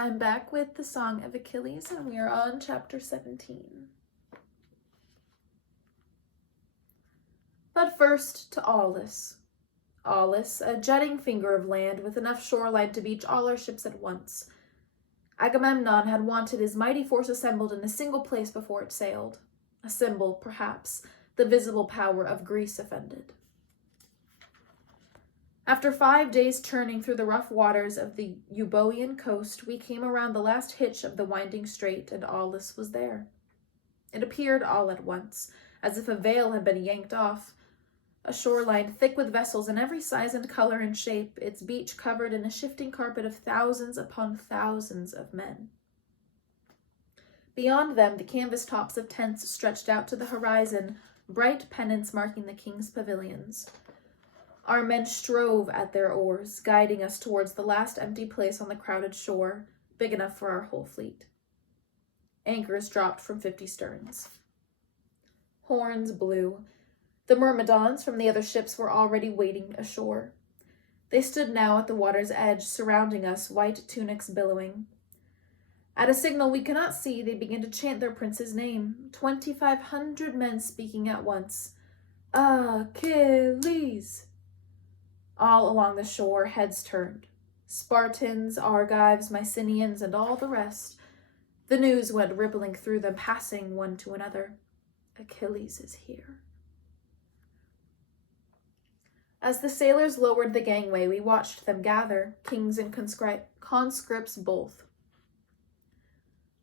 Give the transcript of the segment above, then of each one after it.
I'm back with the Song of Achilles, and we are on chapter 17. But first to Aulis. Aulis, a jutting finger of land with enough shoreline to beach all our ships at once. Agamemnon had wanted his mighty force assembled in a single place before it sailed. A symbol, perhaps, the visible power of Greece offended. After 5 days churning through the rough waters of the Euboean coast, we came around the last hitch of the winding strait, and Aulis was there. It appeared all at once, as if a veil had been yanked off. A shoreline thick with vessels in every size and color and shape, its beach covered in a shifting carpet of thousands upon thousands of men. Beyond them, the canvas tops of tents stretched out to the horizon, bright pennants marking the king's pavilions. Our men strove at their oars, guiding us towards the last empty place on the crowded shore, big enough for our whole fleet. Anchors dropped from 50 sterns. Horns blew. The myrmidons from the other ships were already waiting ashore. They stood now at the water's edge, surrounding us, white tunics billowing. At a signal we cannot see, they began to chant their prince's name, 2,500 men speaking at once. Achilles! All along the shore, heads turned. Spartans, Argives, Mycenaeans, and all the rest. The news went rippling through them, passing one to another. Achilles is here. As the sailors lowered the gangway, we watched them gather, kings and conscripts both.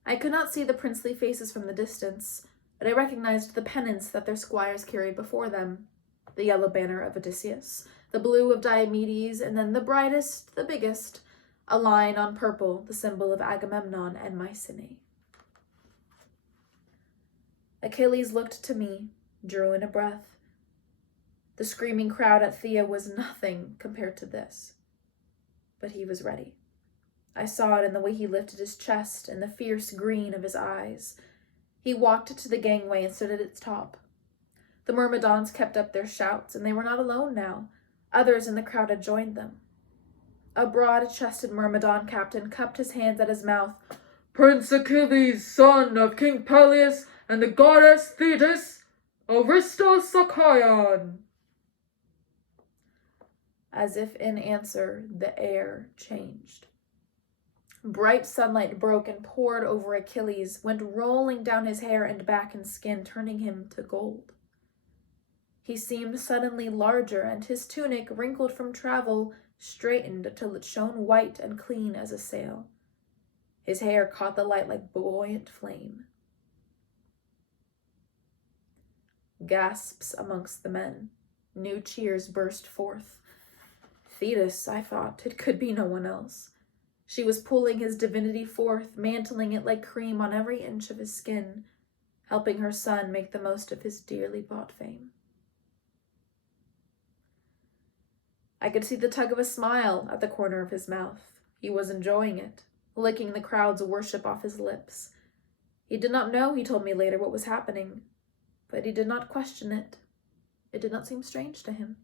I could not see the princely faces from the distance, but I recognized the pennants that their squires carried before them. The yellow banner of Odysseus, the blue of Diomedes, and then the brightest, the biggest, a lion on purple, the symbol of Agamemnon and Mycenae. Achilles looked to me, drew in a breath. The screaming crowd at Thea was nothing compared to this. But he was ready. I saw it in the way he lifted his chest and the fierce green of his eyes. He walked to the gangway and stood at its top. The myrmidons kept up their shouts, and they were not alone now. Others in the crowd had joined them. A broad-chested myrmidon captain cupped his hands at his mouth. "Prince Achilles, son of King Peleus and the goddess Thetis, Aristos Achaeon." As if in answer, the air changed. Bright sunlight broke and poured over Achilles, went rolling down his hair and back and skin, turning him to gold. He seemed suddenly larger, and his tunic, wrinkled from travel, straightened till it shone white and clean as a sail. His hair caught the light like buoyant flame. Gasps amongst the men. New cheers burst forth. Thetis, I thought, it could be no one else. She was pulling his divinity forth, mantling it like cream on every inch of his skin, helping her son make the most of his dearly bought fame. I could see the tug of a smile at the corner of his mouth. He was enjoying it, licking the crowd's worship off his lips. He did not know, he told me later, what was happening, but he did not question it. It did not seem strange to him.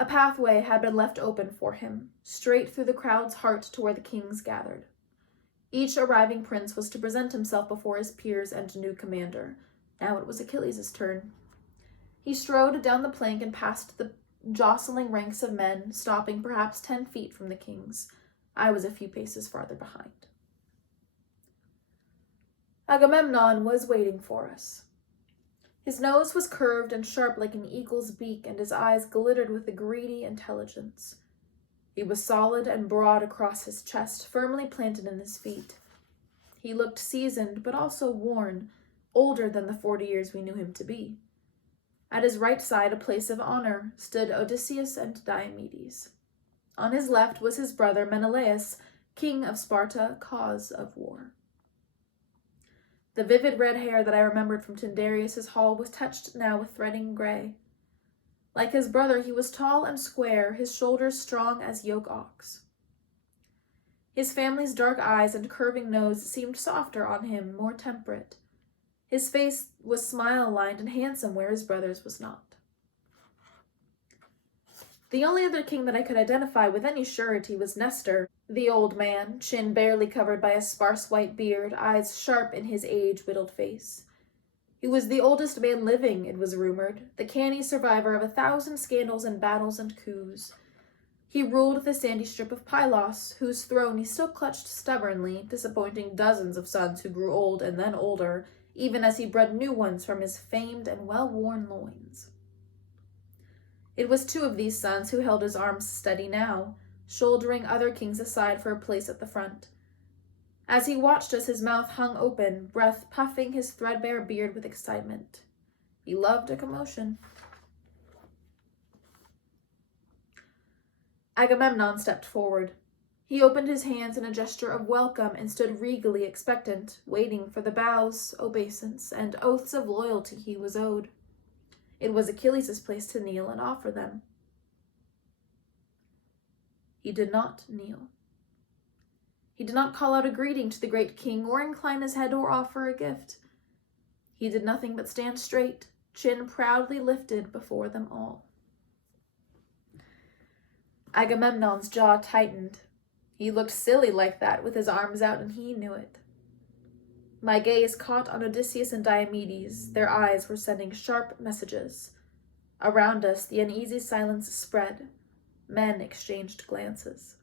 A pathway had been left open for him, straight through the crowd's heart to where the kings gathered. Each arriving prince was to present himself before his peers and new commander. Now it was Achilles' turn. He strode down the plank and past the jostling ranks of men, stopping perhaps 10 feet from the kings. I was a few paces farther behind. Agamemnon was waiting for us. His nose was curved and sharp like an eagle's beak, and his eyes glittered with a greedy intelligence. He was solid and broad across his chest, firmly planted in his feet. He looked seasoned, but also worn, older than the 40 years we knew him to be. At his right side, a place of honor, stood Odysseus and Diomedes. On his left was his brother Menelaus, king of Sparta, cause of war. The vivid red hair that I remembered from Tyndareus' hall was touched now with threading gray. Like his brother, he was tall and square, his shoulders strong as yoke ox. His family's dark eyes and curving nose seemed softer on him, more temperate. His face was smile-lined and handsome where his brother's was not. The only other king that I could identify with any surety was Nestor, The old man, chin barely covered by a sparse white beard, eyes sharp in his age-whittled face. He was the oldest man living, it was rumored, the canny survivor of 1,000 scandals and battles and coups. He ruled the sandy strip of Pylos, whose throne he still clutched stubbornly, disappointing dozens of sons who grew old and then older, even as he bred new ones from his famed and well-worn loins. It was 2 of these sons who held his arms steady now, shouldering other kings aside for a place at the front. As he watched us, his mouth hung open, breath puffing his threadbare beard with excitement. He loved a commotion. Agamemnon stepped forward. He opened his hands in a gesture of welcome and stood regally expectant, waiting for the bows, obeisance, and oaths of loyalty he was owed. It was Achilles' place to kneel and offer them. He did not kneel. He did not call out a greeting to the great king or incline his head or offer a gift. He did nothing but stand straight, chin proudly lifted before them all. Agamemnon's jaw tightened. He looked silly like that with his arms out, and he knew it. My gaze caught on Odysseus and Diomedes. Their eyes were sending sharp messages. Around us, the uneasy silence spread. Men exchanged glances.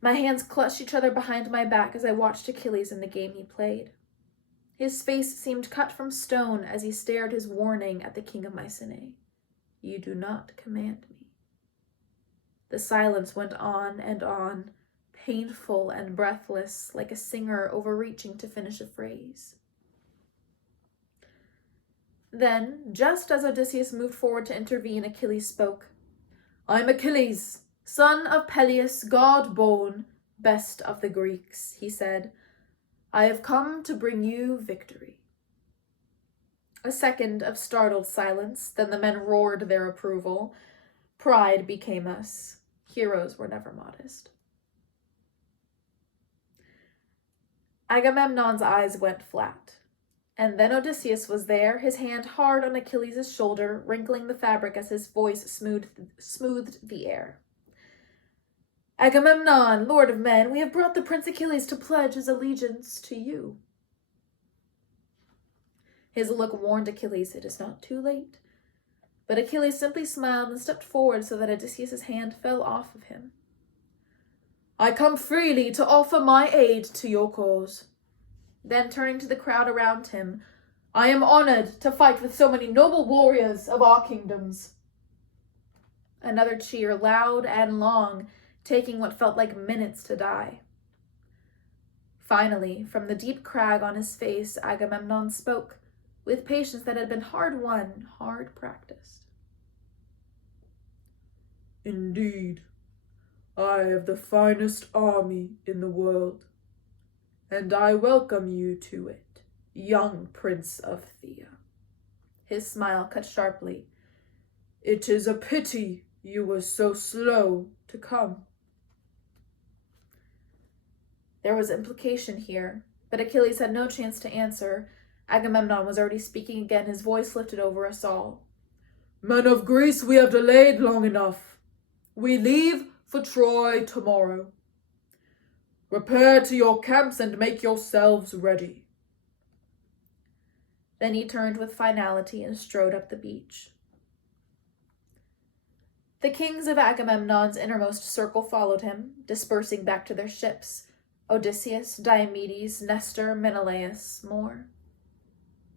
My hands clutched each other behind my back as I watched Achilles in the game he played. His face seemed cut from stone as he stared his warning at the king of Mycenae. You do not command me. The silence went on, painful and breathless, like a singer overreaching to finish a phrase. Then, just as Odysseus moved forward to intervene, Achilles spoke. I'm Achilles, son of Peleus, god-born, best of the Greeks, he said. I have come to bring you victory. A second of startled silence, then the men roared their approval. Pride became us. Heroes were never modest. Agamemnon's eyes went flat. And then Odysseus was there, his hand hard on Achilles' shoulder, wrinkling the fabric as his voice smoothed the air. Agamemnon, lord of men, we have brought the Prince Achilles to pledge his allegiance to you. His look warned Achilles it is not too late. But Achilles simply smiled and stepped forward so that Odysseus' hand fell off of him. I come freely to offer my aid to your cause. Then, turning to the crowd around him, I am honored to fight with so many noble warriors of our kingdoms. Another cheer, loud and long, taking what felt like minutes to die. Finally, from the deep crag on his face, Agamemnon spoke, with patience that had been hard won, hard practiced. Indeed, I have the finest army in the world, and I welcome you to it, young Prince of Thea. His smile cut sharply. It is a pity you were so slow to come. There was implication here, but Achilles had no chance to answer. Agamemnon was already speaking again, his voice lifted over us all. Men of Greece, we have delayed long enough. We leave for Troy tomorrow. Repair to your camps and make yourselves ready. Then he turned with finality and strode up the beach. The kings of Agamemnon's innermost circle followed him, dispersing back to their ships. Odysseus, Diomedes, Nestor, Menelaus, more.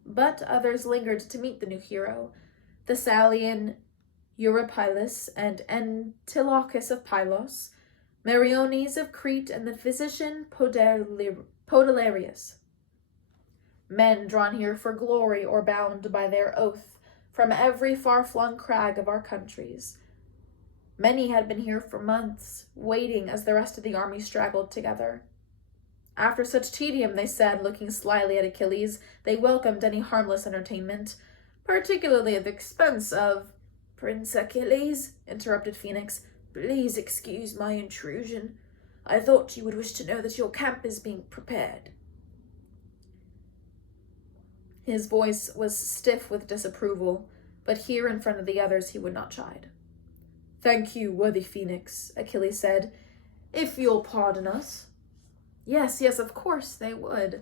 But others lingered to meet the new hero, Thessalian Eurypylus and Antilochus of Pylos, Meriones of Crete, and the physician Podalirius. Men drawn here for glory or bound by their oath from every far-flung crag of our countries. Many had been here for months, waiting as the rest of the army straggled together. After such tedium, they said, looking slyly at Achilles, they welcomed any harmless entertainment, particularly at the expense of— Prince Achilles, interrupted Phoenix, please excuse my intrusion. I thought you would wish to know that your camp is being prepared. His voice was stiff with disapproval, but here in front of the others he would not chide. Thank you, worthy Phoenix, Achilles said. If you'll pardon us. Yes, of course they would.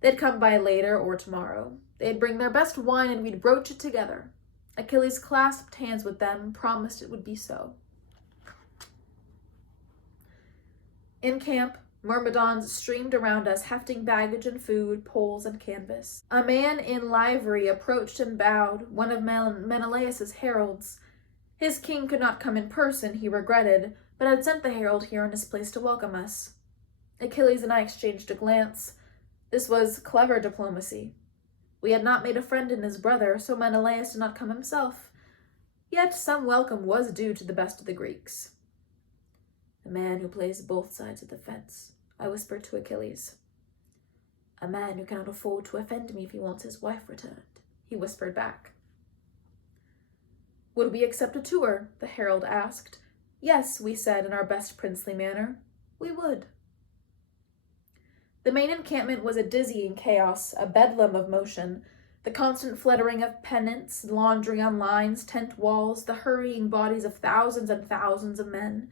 They'd come by later or tomorrow. They'd bring their best wine and we'd broach it together. Achilles clasped hands with them, promised it would be so. In camp, myrmidons streamed around us, hefting baggage and food, poles and canvas. A man in livery approached and bowed, one of Menelaus's heralds. His king could not come in person, he regretted, but had sent the herald here in his place to welcome us. Achilles and I exchanged a glance. This was clever diplomacy. We had not made a friend in his brother, so Menelaus did not come himself. Yet some welcome was due to the best of the Greeks. A man who plays both sides of the fence, I whispered to Achilles. A man who cannot afford to offend me if he wants his wife returned, he whispered back. Would we accept a tour? The herald asked. Yes, we said in our best princely manner. We would. The main encampment was a dizzying chaos, a bedlam of motion. The constant fluttering of pennants, laundry on lines, tent walls, the hurrying bodies of thousands and thousands of men.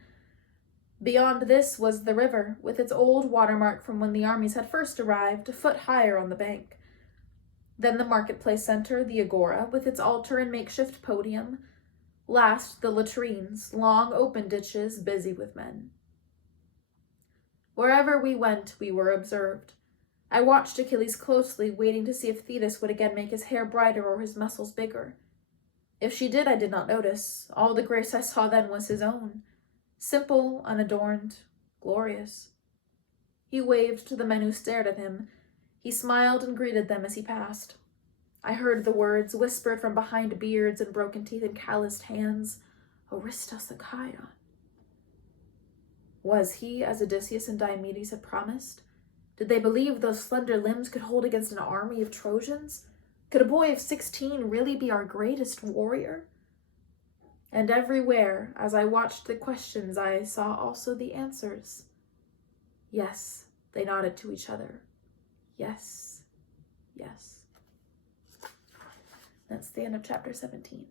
Beyond this was the river, with its old watermark from when the armies had first arrived, a foot higher on the bank. Then the marketplace center, the agora, with its altar and makeshift podium. Last, the latrines, long open ditches, busy with men. Wherever we went, we were observed. I watched Achilles closely, waiting to see if Thetis would again make his hair brighter or his muscles bigger. If she did, I did not notice. All the grace I saw then was his own. Simple, unadorned, glorious. He waved to the men who stared at him. He smiled and greeted them as he passed. I heard the words whispered from behind beards and broken teeth and calloused hands, Aristos the Chion. Was he as Odysseus and Diomedes had promised? Did they believe those slender limbs could hold against an army of Trojans? Could a boy of 16 really be our greatest warrior? And everywhere, as I watched the questions, I saw also the answers. Yes, they nodded to each other. Yes, yes. That's the end of chapter 17.